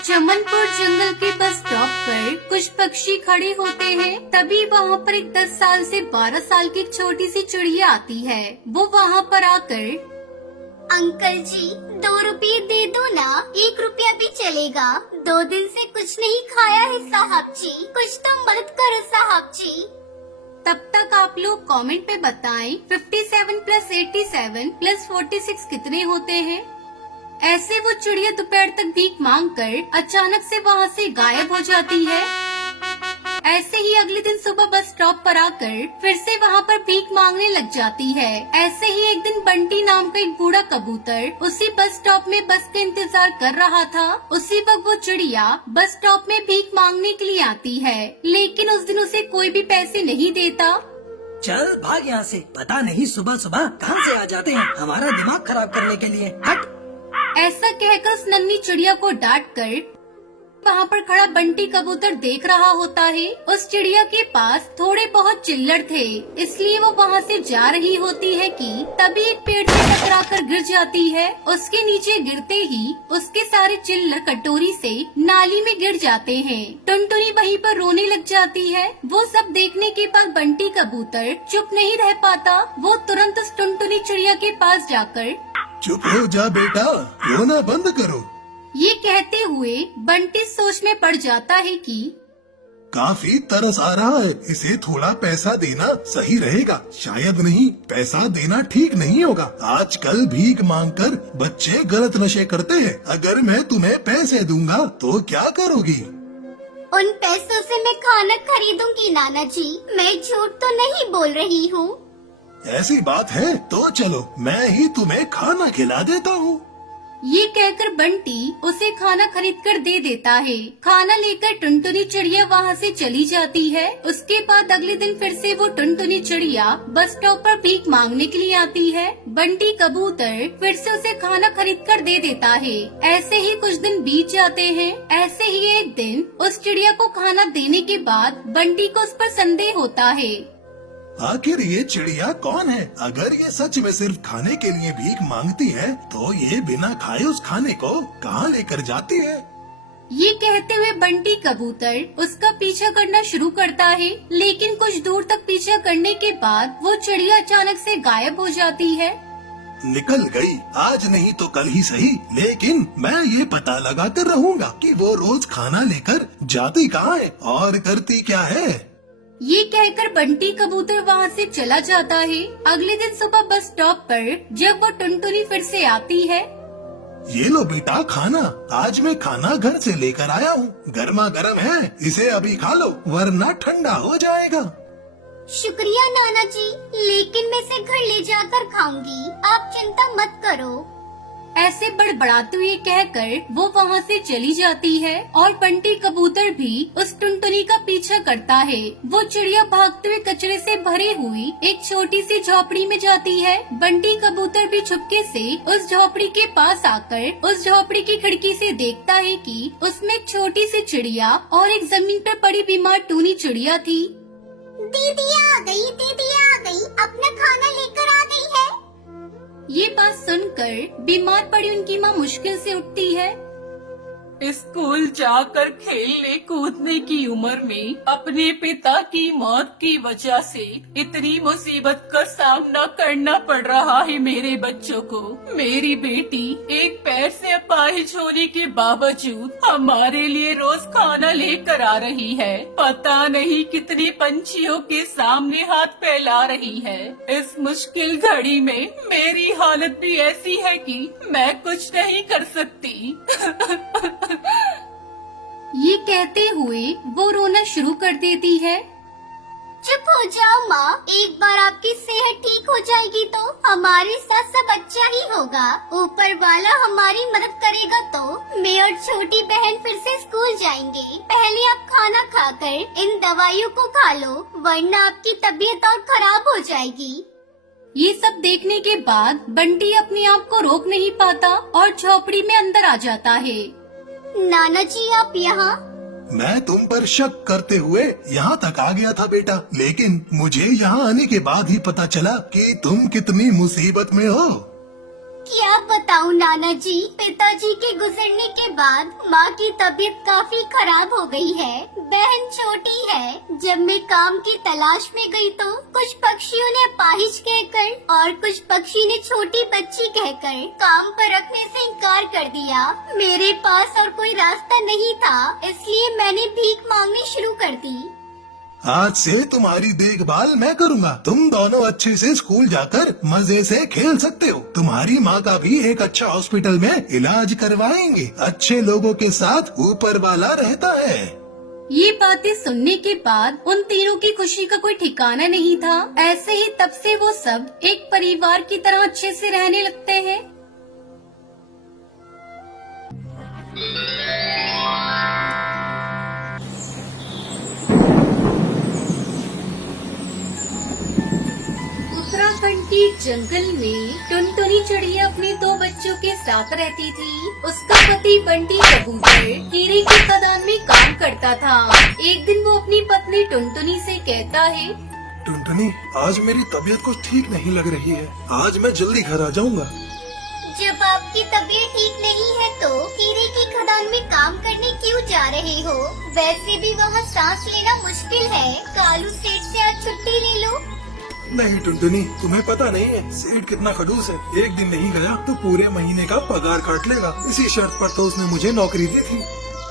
चमनपुर जंगल के bus stop पर कुछ पक्षी खड़े होते हैं। तभी वहाँ पर एक 10 साल से 12 साल की एक छोटी सी चिड़िया आती है। वो वहाँ पर आकर, अंकल जी 2 रुपये दे दो ना, 1 रुपया भी चलेगा। 2 दिन से कुछ नहीं खाया है साहब जी, कुछ तो मदद करो साहब जी। तब तक आप लोग कमेंट पे बताएं 57 + 87 + 46 कितने होते हैं। ऐसे वो चिड़िया दोपहर तक भीख मांगकर अचानक से वहाँ से गायब हो जाती है। ऐसे ही अगले दिन सुबह बस स्टॉप पर आकर फिर से वहाँ पर भीख मांगने लग जाती है। ऐसे ही एक दिन बंटी नाम का एक बूढ़ा कबूतर उसी बस स्टॉप में बस का इंतजार कर रहा था। उसी वक्त वो चिड़िया बस स्टॉप में भीख मांगने के लिए आती है, लेकिन उस दिन उसे कोई भी पैसे नहीं देता। चल भाग यहाँ से, पता नहीं सुबह सुबह कहाँ से आ जाते हैं हमारा दिमाग खराब करने के लिए। हट। ऐसा कहकर उस नन्ही चिड़िया को डांट कर वहाँ पर खड़ा बंटी कबूतर देख रहा होता है। उस चिड़िया के पास थोड़े बहुत चिल्लड़ थे, इसलिए वो वहाँ से जा रही होती है कि तभी एक पेड़ से टकराकर गिर जाती है। उसके नीचे गिरते ही उसके सारे चिल्लड़ कटोरी से नाली में गिर जाते हैं। टुनटुनी वहीं पर रोने लग जाती है। वो सब देखने के बाद बंटी कबूतर चुप नहीं रह पाता। वो तुरंत उस टुनटुनी चिड़िया के पास जाकर, चुप हो जा बेटा, रोना बंद करो। ये कहते हुए बंटी सोच में पड़ जाता है कि काफी तरस आ रहा है, इसे थोड़ा पैसा देना सही रहेगा। शायद नहीं, पैसा देना ठीक नहीं होगा। आजकल भीख मांगकर बच्चे गलत नशे करते हैं। अगर मैं तुम्हें पैसे दूंगा तो क्या करोगी? उन पैसों से मैं खाना खरीदूंगी नाना जी, मैं झूठ तो नहीं बोल रही हूँ। ऐसी बात है तो चलो, मैं ही तुम्हें खाना खिला देता हूँ। ये कहकर बंटी उसे खाना खरीद कर दे देता है। खाना लेकर टुनटुनी चिड़िया वहाँ से चली जाती है। उसके बाद अगले दिन फिर से वो टुनटुनी चिड़िया बस स्टॉप पर भीख मांगने के लिए आती है। बंटी कबूतर फिर से उसे खाना खरीद कर दे देता है। ऐसे ही कुछ दिन बीत जाते हैं। ऐसे ही एक दिन उस चिड़िया को खाना देने के बाद बंटी को उस पर संदेह होता है। आखिर ये चिड़िया कौन है? अगर ये सच में सिर्फ खाने के लिए भीख मांगती है तो ये बिना खाए उस खाने को कहाँ लेकर जाती है? ये कहते हुए बंटी कबूतर उसका पीछा करना शुरू करता है, लेकिन कुछ दूर तक पीछा करने के बाद वो चिड़िया अचानक से गायब हो जाती है। निकल गई, आज नहीं तो कल ही सही, लेकिन मैं ये पता लगा कर रहूंगा कि वो रोज खाना लेकर जाती कहाँ है और करती क्या है। ये कहकर बंटी कबूतर वहाँ से चला जाता है। अगले दिन सुबह बस स्टॉप पर जब वो टुनटुनी फिर से आती है, ये लो बेटा खाना, आज मैं खाना घर से लेकर आया हूँ, गर्मा गर्म है, इसे अभी खा लो वरना ठंडा हो जाएगा। शुक्रिया नाना जी, लेकिन मैं इसे घर ले जाकर खाऊंगी, आप चिंता मत करो। ऐसे बड़बड़ाते हुए कहकर वो वहाँ से चली जाती है और बंटी कबूतर भी उस टुनटुनी का पीछा करता है। वो चिड़िया भागते हुए कचरे से भरी हुई एक छोटी सी झोपड़ी में जाती है। बंटी कबूतर भी छुपके से उस झोपड़ी के पास आकर उस झोपड़ी की खिड़की से देखता है कि उसमें एक छोटी सी चिड़िया और एक जमीन पर पड़ी बीमार टूनी चिड़िया थी। दीदी आ गई, दीदी आ गई, अपना खाना लेकर आ गई है। ये बात सुनकर बीमार पड़ी उनकी माँ मुश्किल से उठती है। स्कूल जाकर खेलने कूदने की उम्र में अपने पिता की मौत की वजह से इतनी मुसीबत का सामना करना पड़ रहा है मेरे बच्चों को। मेरी बेटी एक पैर से अपाहिज होने के बावजूद हमारे लिए रोज खाना लेकर आ रही है। पता नहीं कितनी पंछियों के सामने हाथ फैला रही है। इस मुश्किल घड़ी में मेरी हालत भी ऐसी है कि मैं कुछ नहीं कर सकती। ये कहते हुए वो रोना शुरू कर देती है। चुप हो जाओ माँ, एक बार आपकी सेहत ठीक हो जाएगी तो हमारे साथ सब अच्छा ही होगा। ऊपर वाला हमारी मदद करेगा तो मैं और छोटी बहन फिर से स्कूल जाएंगे। पहले आप खाना खाकर इन दवाइयों को खा लो, वरना आपकी तबीयत और खराब हो जाएगी। ये सब देखने के बाद बंटी अपने आप को रोक नहीं पाता और झोपड़ी में अंदर आ जाता है। नाना जी आप यहाँ? मैं तुम पर शक करते हुए यहाँ तक आ गया था बेटा, लेकिन मुझे यहाँ आने के बाद ही पता चला कि तुम कितनी मुसीबत में हो। क्या बताऊं नाना जी, पिताजी के गुजरने के बाद माँ की तबीयत काफी खराब हो गई है। बहन छोटी है। जब मैं काम की तलाश में गई तो कुछ पक्षियों ने अपाहिज कहकर और कुछ पक्षी ने छोटी बच्ची कहकर काम पर रखने से इनकार कर दिया। मेरे पास और कोई रास्ता नहीं था, इसलिए मैंने भीख मांगनी शुरू कर दी। आज से तुम्हारी देखभाल मैं करूँगा। तुम दोनों अच्छे से स्कूल जाकर मजे से खेल सकते हो। तुम्हारी माँ का भी एक अच्छा हॉस्पिटल में इलाज करवाएंगे। अच्छे लोगों के साथ ऊपर वाला रहता है। ये बातें सुनने के बाद उन तीनों की खुशी का कोई ठिकाना नहीं था। ऐसे ही तब से वो सब एक परिवार की तरह अच्छे से रहने लगते हैं। उत्तराखंड के जंगल में टुनटुनी चिड़िया अपने 2 बच्चों के साथ रहती थी। उसका पति बंटी कबूतर हीरे की खदान में काम करता था। एक दिन वो अपनी पत्नी टुनटुनी से कहता है, टुनटुनी, आज मेरी तबीयत कुछ ठीक नहीं लग रही है। आज मैं जल्दी घर आ जाऊँगा। जब आपकी तबीयत ठीक नहीं है तो हीरे की खदान में काम करने क्यों जा रहे हो? वैसे भी वहाँ सांस लेना मुश्किल है। कालू सेठ से आज छुट्टी ले लो। नहीं टुनटुनी, तुम्हें पता नहीं है सेठ कितना खड़ूस है। एक दिन नहीं गया तो पूरे महीने का पगार काट लेगा। इसी शर्त पर तो उसने मुझे नौकरी दी थी।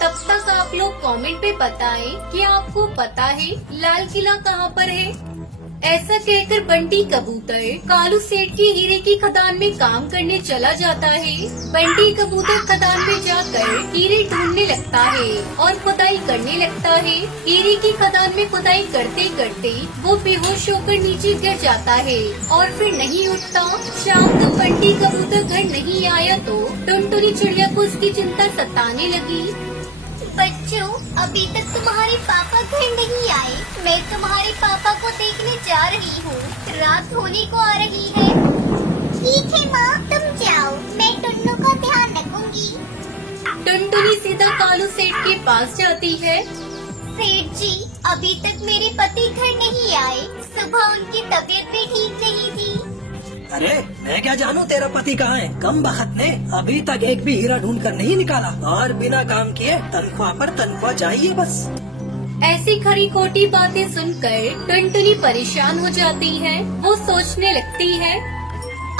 तब तक आप लोग कमेंट पे बताएं कि आपको पता है लाल किला कहाँ पर है। ऐसा कहकर बंटी कबूतर कालू सेठ की हीरे की खदान में काम करने चला जाता है। बंटी कबूतर खदान में जाकर हीरे ढूंढने लगता है और खुदाई करने लगता है। हीरे की खदान में खुदाई करते करते वो बेहोश होकर नीचे गिर जाता है और फिर नहीं उठता। शाम को बंटी कबूतर घर नहीं आया तो टुनटुनी चिड़िया को उसकी चिंता सताने लगी। बच्चों, अभी तक तुम्हारे पापा घर नहीं आए। मैं तुम्हारे पापा को देखने जा रही हूँ। रात होने को आ रही है। ठीक है माँ, तुम जाओ, मैं टुन्नू का ध्यान रखूंगी। टुनटुनी सीधा कालू सेठ के पास जाती है। सेठ जी, अभी तक मेरे पति घर नहीं आए। सुबह उनकी तबीयत भी ठीक नहीं थी। अरे मैं क्या जानूँ तेरा पति कहाँ है? कम बखत ने अभी तक एक भी हीरा ढूंढ कर नहीं निकाला और बिना काम किए तनख्वाह पर तनख्वाह चाहिए बस। ऐसी खरी खोटी बातें सुनकर टुनटुनी परेशान हो जाती है। वो सोचने लगती है,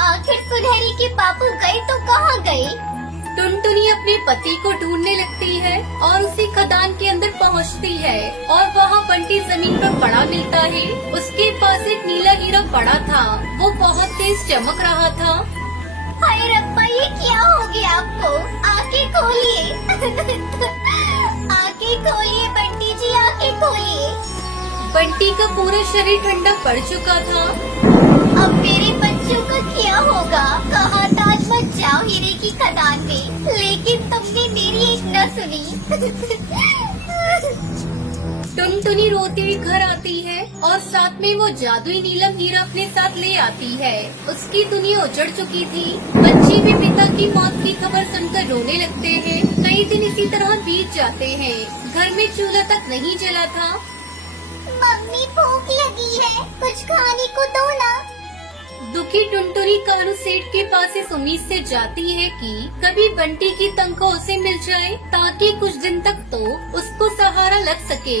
आखिर सुनहरी के पापा गए तो कहाँ गए? टुनटुनी अपने पति को ढूंढने लगती है और उसी खदान के अंदर पहुंचती है और वहाँ बंटी जमीन पर पड़ा मिलता है। उसके पास एक नीला हीरा पड़ा था। वो बहुत तेज चमक रहा था। हाय रब्बा, ये क्या हो गया आपको? आंखें खोलिए। आंखें खोलिए बंटी जी, आंखें खोलिए। बंटी का पूरा शरीर ठंडा पड़ चुका था। अब मेरे बच्चों का क्या होगा? कहा था आज मत जाओ हीरे की खदान में, लेकिन तुमने मेरी एक न सुनी। टुनटुनी रोती हुई घर आती है और साथ में वो जादुई नीलम हीरा अपने साथ ले आती है। उसकी दुनिया उजड़ चुकी थी। बच्चे भी पिता की मौत की खबर सुनकर रोने लगते हैं। कई दिन इसी तरह बीत जाते हैं। घर में चूल्हा तक नहीं जला था। मम्मी, भूख लगी है, कुछ खाने को दो ना। दुखी टुनटुनी कालू सेठ के पास इस उम्मीद से जाती है कि कभी बंटी की तनख्वाह उसे मिल जाए ताकि कुछ दिन तक तो उसको सहारा लग सके।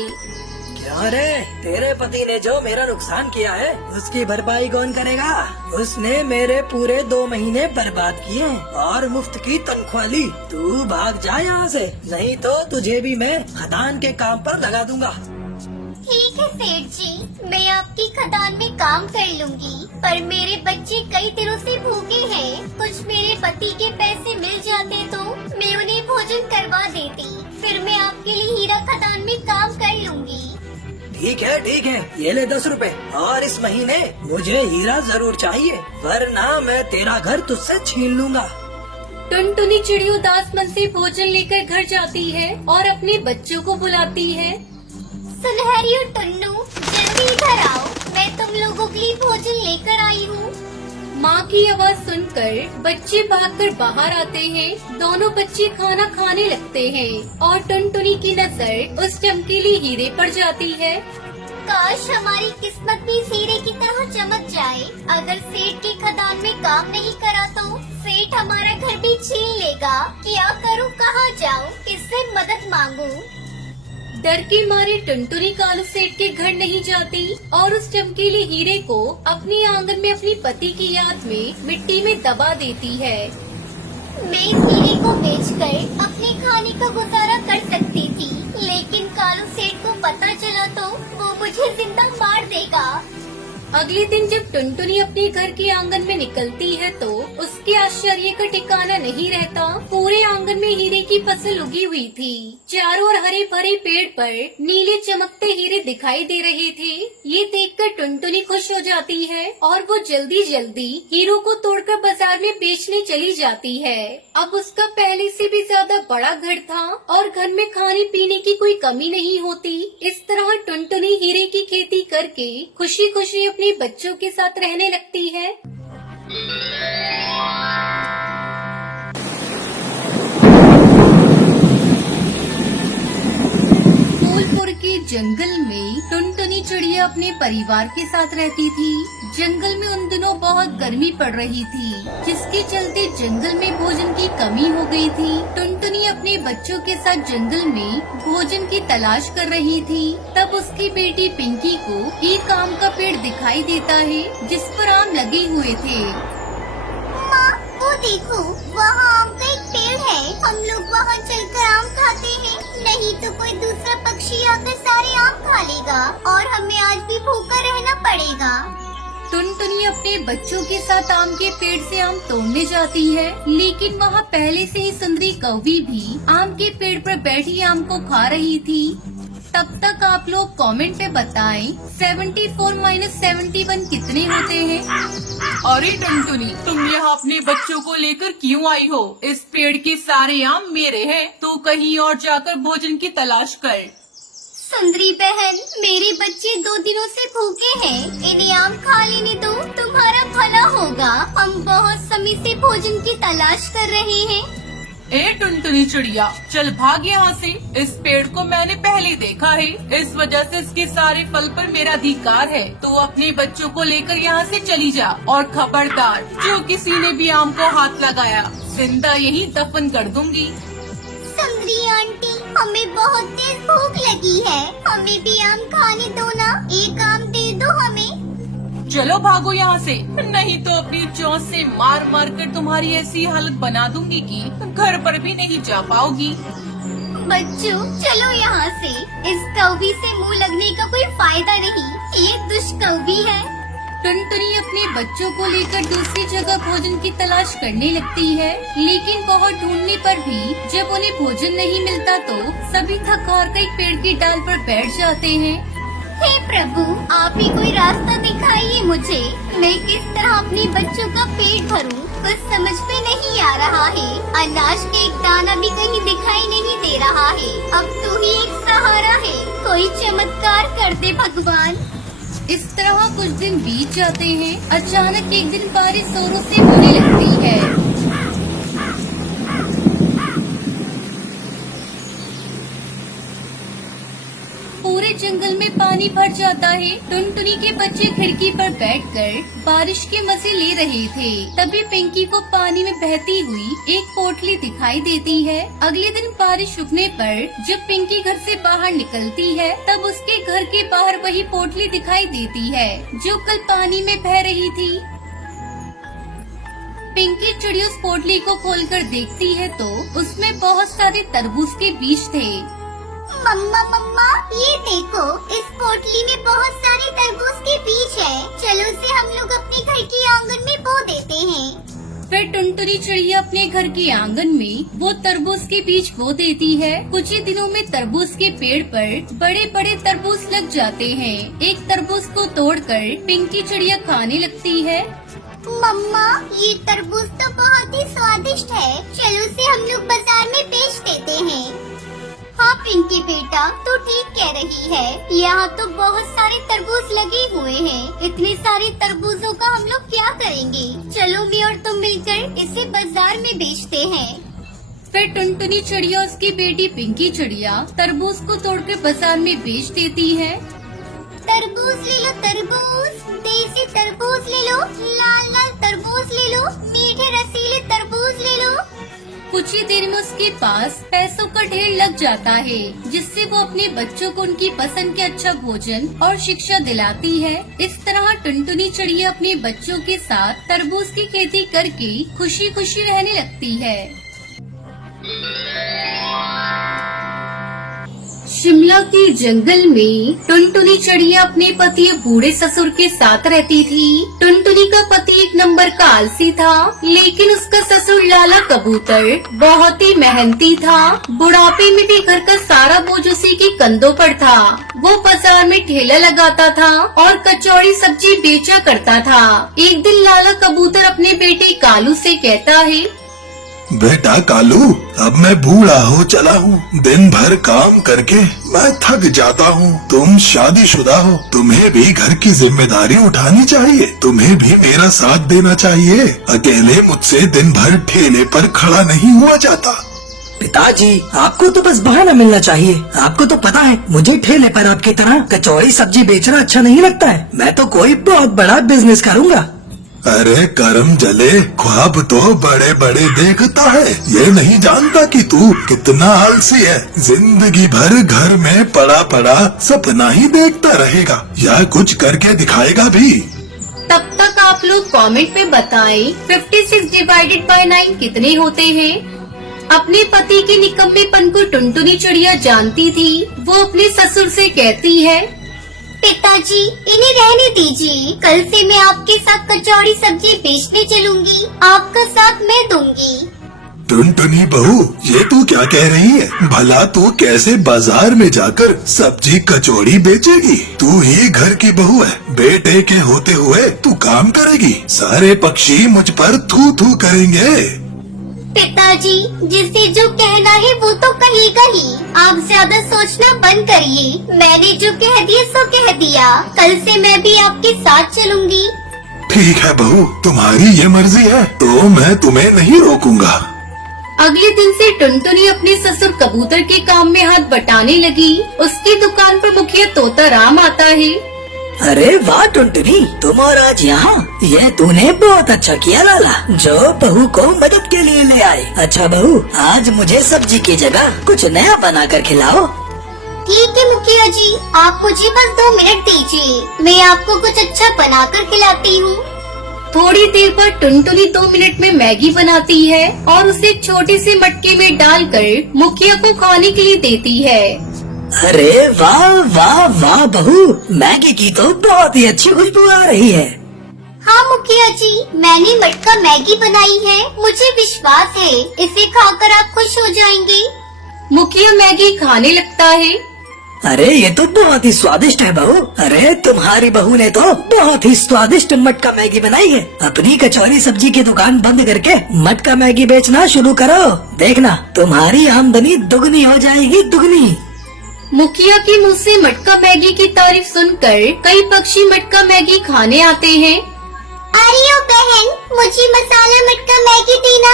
क्या रे, तेरे पति ने जो मेरा नुकसान किया है उसकी भरपाई कौन करेगा? उसने मेरे पूरे 2 महीने बर्बाद किए और मुफ्त की तनख्वाह ली। तू भाग जा यहाँ से, नहीं तो तुझे भी मैं खदान के काम पर लगा दूंगा। ठीक है सेठ जी, मैं आपकी खदान में काम कर लूंगी, पर मेरे बच्चे कई दिनों से भूखे हैं। कुछ मेरे पति के पैसे मिल जाते तो मैं उन्हें भोजन करवा देती। फिर मैं आपके लिए हीरा खदान में काम कर लूंगी। ठीक है, ये ले 10 रुपए और इस महीने मुझे हीरा जरूर चाहिए, वरना मैं तेरा घर तुझसे छीन लूंगा। टुनटुनी चिड़िया उदास मन से भोजन लेकर घर जाती है और अपने बच्चों को बुलाती है। सुनहरी और टुन्नू, जल्दी इधर आओ, मैं तुम लोगों के लिए भोजन लेकर आई हूँ। माँ की आवाज सुनकर बच्चे भागकर बाहर आते हैं। दोनों बच्चे खाना खाने लगते हैं और टुनटुनी की नजर उस चमकीले हीरे पर जाती है। काश हमारी किस्मत भी इस हीरे की तरह चमक जाए। अगर सेठ की खदान में काम नहीं करा तो सेठ हमारा घर भी छीन लेगा। क्या करूं, कहाँ जाऊं, किससे मदद मांगूं? डर के मारे टुनटुनी कालू सेठ के घर नहीं जाती और उस चमकीले हीरे को अपने आंगन में अपनी पति की याद में मिट्टी में दबा देती है। मैं इस हीरे को बेचकर अपने खाने का गुजारा कर सकती थी, लेकिन कालू सेठ को पता चला तो वो मुझे जिंदा मार देगा। अगले दिन जब टुनटुनी अपने घर के आंगन में निकलती है तो उसके आश्चर्य का ठिकाना नहीं रहता। पूरे आंगन में हीरे की फसल उगी हुई थी। चारों ओर हरे भरे पेड़ पर नीले चमकते हीरे दिखाई दे रहे थे। ये देखकर टुनटुनी खुश हो जाती है और वो जल्दी जल्दी हीरो को तोड़कर बाजार में बेचने चली जाती है। अब उसका पहले से भी ज्यादा बड़ा घर था और घर में खाने पीने की कोई कमी नहीं होती। इस तरह टुनटुनी हीरे की खेती करके खुशी खुशी अपने बच्चों के साथ रहने लगती है। फूलपुर के जंगल में टुनटुनी चिड़िया अपने परिवार के साथ रहती थी। जंगल में उन दिनों बहुत गर्मी पड़ रही थी, जिसके चलते जंगल में भोजन की कमी हो गई थी। टुनटुनी अपने बच्चों के साथ जंगल में भोजन की तलाश कर रही थी। तब उसकी बेटी पिंकी को एक आम का पेड़ दिखाई देता है, जिस पर आम लगे हुए थे। माँ, वो देखो, वहाँ आम का एक पेड़ है। हम लोग वहाँ चलकर आम खाते हैं, नहीं तो कोई दूसरा पक्षी आकर सारे आम खा लेगा और हमें आज भी भूखा रहना पड़ेगा। टुनटुनी अपने बच्चों के साथ आम के पेड़ से आम तोड़ने जाती है, लेकिन वहाँ पहले से ही सुंदरी कौवी भी आम के पेड़ पर बैठी आम को खा रही थी। तब तक आप लोग कमेंट पे बताएं 74 - 71 कितने होते हैं। अरे टुनटुनी, तुम यहाँ अपने बच्चों को लेकर क्यों आई हो? इस पेड़ के सारे आम मेरे हैं, तू कहीं और जाकर भोजन की तलाश कर। सुंदरी बहन, मेरे बच्चे 2 दिनों से भूखे हैं, इन्हें आम खा लेने दो, तुम्हारा भला होगा। हम बहुत समय से भोजन की तलाश कर रहे हैं। ए टुनटुनी चिड़िया, चल भाग यहाँ से। इस पेड़ को मैंने पहले देखा है, इस वजह से इसके सारे फल पर मेरा अधिकार है। तो अपने बच्चों को लेकर यहाँ से चली जा और खबरदार, जो किसी ने भी आम को हाथ लगाया, जिंदा यही दफन कर दूंगी। सुंदरी आंटी, हमें बहुत तेज भूख लगी है, हमें भी आम खाने दो ना, एक आम दे दो हमें। चलो भागो यहाँ से, नहीं तो अपनी चोंच से मार मार कर तुम्हारी ऐसी हालत बना दूंगी कि घर पर भी नहीं जा पाओगी। बच्चों, चलो यहाँ से, इस कौवी से मुंह लगने का कोई फायदा नहीं, ये दुष्कौवी है। टुनटुनी अपने बच्चों को लेकर दूसरी जगह भोजन की तलाश करने लगती है, लेकिन बहुत ढूंढने पर भी जब उन्हें भोजन नहीं मिलता तो सभी थक हार कर एक पेड़ की डाल पर बैठ जाते हैं। हे प्रभु, आप ही कोई रास्ता दिखाइए मुझे, मैं किस तरह अपने बच्चों का पेट भरूं, कुछ समझ में नहीं आ रहा है। अनाज के एक दाना भी कहीं दिखाई नहीं दे रहा है। अब तू ही एक सहारा है, कोई चमत्कार कर दे भगवान। इस तरह कुछ दिन बीत जाते हैं। अचानक एक दिन बारिश जोरों से होने लगती है। पूरे जंगल में पानी भर जाता है। टुनटुनी के बच्चे खिड़की पर बैठकर बारिश के मजे ले रहे थे। तभी पिंकी को पानी में बहती हुई एक पोटली दिखाई देती है। अगले दिन बारिश रुकने पर जब पिंकी घर से बाहर निकलती है, तब उसके घर के बाहर वही पोटली दिखाई देती है जो कल पानी में बह रही थी। पिंकी चिड़िया उस पोटली को खोलकर देखती है तो उसमें बहुत सारे तरबूज के बीज थे। मम्मा मम्मा, ये देखो, इस पोटली में बहुत सारे तरबूज के बीज है। चलो उसे हम लोग अपने घर के आंगन में बो देते हैं। फिर टुनटुनी चिड़िया अपने घर के आंगन में वो तरबूज के बीज बो देती है। कुछ ही दिनों में तरबूज के पेड़ पर बड़े बड़े तरबूज लग जाते हैं। एक तरबूज को तोड़कर पिंकी चिड़िया खाने लगती है। मम्मा, ये तरबूज तो बहुत ही स्वादिष्ट है, चलो उसे हम लोग बाजार में बेच देते हैं। हाँ पिंकी बेटा, तू ठीक कह रही है, यहाँ तो बहुत सारे तरबूज लगे हुए हैं। इतने सारे तरबूजों का हम लोग क्या करेंगे? चलो मैं और तुम मिलकर इसे बाजार में बेचते हैं। फिर टुनटुनी चिड़िया उसकी बेटी पिंकी चिड़िया तरबूज को तोड़कर बाजार में बेच देती है। तरबूज ले लो, तरबूज। देसी तरबूज ले लो, लाल लाल तरबूज ले लो, मीठे रसीले तरबूज ले लो। कुछ ही देर में उसके पास पैसों का ढेर लग जाता है, जिससे वो अपने बच्चों को उनकी पसंद के अच्छा भोजन और शिक्षा दिलाती है। इस तरह टुनटुनी चिड़िया अपने बच्चों के साथ तरबूज की खेती करके खुशी खुशी रहने लगती है। शिमला के जंगल में टुनटुनी चिड़िया अपने पति बूढ़े ससुर के साथ रहती थी। टुनटुनी का पति एक नंबर का आलसी था, लेकिन उसका ससुर लाला कबूतर बहुत ही मेहनती था। बुढ़ापे में भी घर का सारा बोझ उसी के कंधों पर था। वो बाजार में ठेला लगाता था और कचौड़ी सब्जी बेचा करता था। एक दिन लाला कबूतर अपने बेटे कालू से कहता है, बेटा कालू, अब मैं बूढ़ा हो चला हूँ। दिन भर काम करके मैं थक जाता हूँ। तुम शादीशुदा हो, तुम्हें भी घर की जिम्मेदारी उठानी चाहिए। तुम्हें भी मेरा साथ देना चाहिए। अकेले मुझसे दिन भर ठेले पर खड़ा नहीं हुआ जाता। पिताजी, आपको तो बस बहाना मिलना चाहिए। आपको तो पता है मुझे ठेले पर आपकी तरह कचौड़ी सब्जी बेचना अच्छा नहीं लगता है। मैं तो कोई बहुत बड़ा बिजनेस करूँगा। अरे करम जले, ख्वाब तो बड़े बड़े देखता है। ये नहीं जानता कि तू कितना आलसी है। जिंदगी भर घर में पड़ा पड़ा सपना ही देखता रहेगा, या कुछ करके दिखाएगा भी। तब तक आप लोग कमेंट में बताएं 56 डिवाइडेड बाय 9 कितने होते हैं। अपने पति के निकम्मेपन को टुनटुनी चिड़िया जानती थी। वो अपने ससुर से कहती है, पिताजी, इन्हें रहने दीजिए। कल से मैं आपके साथ कचौड़ी सब्जी बेचने चलूंगी। आपका साथ मैं दूंगी। टुनटुनी बहू, ये तू क्या कह रही है? भला तू कैसे बाजार में जाकर सब्जी कचौड़ी बेचेगी? तू ही घर की बहू है। बेटे के होते हुए तू काम करेगी। सारे पक्षी मुझ पर थू थू करेंगे। पिताजी, जिसे जो कहना है वो तो कहेगा ही। आप ज्यादा सोचना बंद करिए। मैंने जो कह दिया सो कह दिया। कल से मैं भी आपके साथ चलूंगी। ठीक है बहू, तुम्हारी ये मर्जी है तो मैं तुम्हें नहीं रोकूंगा। अगले दिन से टुनटुनी अपने ससुर कबूतर के काम में हाथ बटाने लगी। उसकी दुकान पर मुखिया तोता राम आता है। अरे वाह टुनटुनी, तुम और आज यहाँ। ये तूने बहुत अच्छा किया लाला, जो बहू को मदद के लिए ले आए। अच्छा बहू, आज मुझे सब्जी की जगह कुछ नया बना कर खिलाओ। ठीक है मुखिया जी, आप मुझे बस 2 मिनट दीजिए। मैं आपको कुछ अच्छा बनाकर खिलाती हूँ। थोड़ी देर बाद टुनटुनी 2 मिनट में मैगी बनाती है और उसे एक छोटे से मटके में डालकर मुखिया को खाने के लिए देती है। अरे वाह वाह वाह बहू, मैगी की तो बहुत ही अच्छी खुशबू आ रही है। हाँ मुखिया जी, मैंने मटका मैगी बनाई है। मुझे विश्वास है इसे खाकर आप खुश हो जाएंगे। मुखिया मैगी खाने लगता है। अरे ये तो बहुत ही स्वादिष्ट है बहू। अरे तुम्हारी बहू ने तो बहुत ही स्वादिष्ट मटका मैगी बनाई है। अपनी कचौरी सब्जी की दुकान बंद करके मटका मैगी बेचना शुरू करो। देखना तुम्हारी आमदनी दुगनी हो जाएगी, दुगनी। मुखिया के मुंह से मटका मैगी की तारीफ सुनकर कई पक्षी मटका मैगी खाने आते हैं। अरे ओ बहन, मुझे मसाला मटका मैगी देना।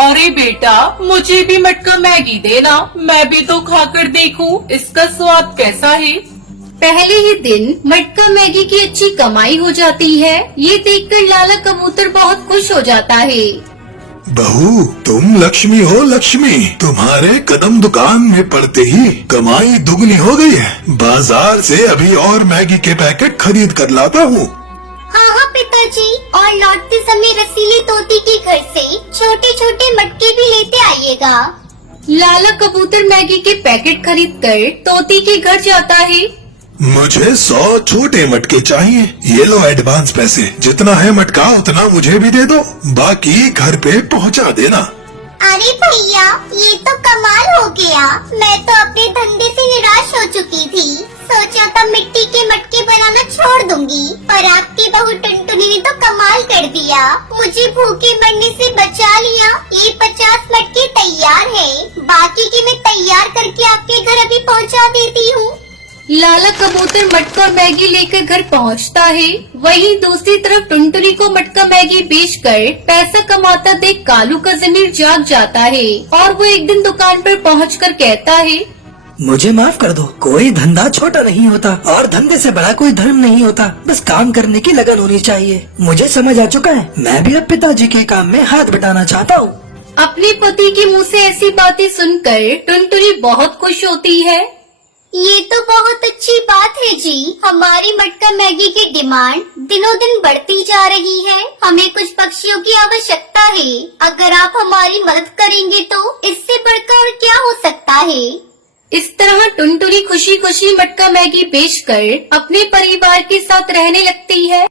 अरे बेटा, मुझे भी मटका मैगी देना। मैं भी तो खाकर देखूं इसका स्वाद कैसा है। पहले ही दिन मटका मैगी की अच्छी कमाई हो जाती है। ये देखकर लाला कबूतर बहुत खुश हो जाता है। बहू, तुम लक्ष्मी हो लक्ष्मी। तुम्हारे कदम दुकान में पड़ते ही कमाई दुगनी हो गई है। बाजार से अभी और मैगी के पैकेट खरीद कर लाता हूँ। हाँ हाँ पिताजी, और लौटते समय रसीली तोती के घर से छोटे छोटे मटके भी लेते आइएगा। लाला कबूतर मैगी के पैकेट खरीदकर तोती के घर जाता है। मुझे 100 छोटे मटके चाहिए। ये लो एडवांस पैसे। जितना है मटका उतना मुझे भी दे दो, बाकी घर पे पहुंचा देना। अरे भैया, ये तो कमाल हो गया। मैं तो अपने धंधे से निराश हो चुकी थी। सोचा था मिट्टी के मटके बनाना छोड़ दूंगी, पर आपकी बहू टुनटुनी ने तो कमाल कर दिया। मुझे भूखे मरने से बचा लिया। ये 50 मटके तैयार है। बाकी की मैं तैयार करके आपके घर अभी पहुंचा देती हूँ। लाला कबूतर मटका मैगी लेकर घर पहुंचता है। वहीं दूसरी तरफ टुनटुनी को मटका मैगी बेचकर पैसा कमाता देख कालू का ज़मीर जाग जाता है और वो एक दिन दुकान पर पहुंचकर कहता है, मुझे माफ कर दो। कोई धंधा छोटा नहीं होता और धंधे से बड़ा कोई धर्म नहीं होता। बस काम करने की लगन होनी चाहिए। मुझे समझ आ चुका है। मैं भी अब पिताजी के काम में हाथ बटाना चाहता हूँ। अपने पति के मुंह से ऐसी बातें सुनकर टुनटुनी बहुत खुश होती है। ये तो बहुत अच्छी बात है जी। हमारी मटका मैगी की डिमांड दिनों दिन बढ़ती जा रही है। हमें कुछ पक्षियों की आवश्यकता है। अगर आप हमारी मदद करेंगे तो इससे बढ़कर और क्या हो सकता है। इस तरह टुनटुनी खुशी खुशी मटका मैगी बेचकर अपने परिवार के साथ रहने लगती है।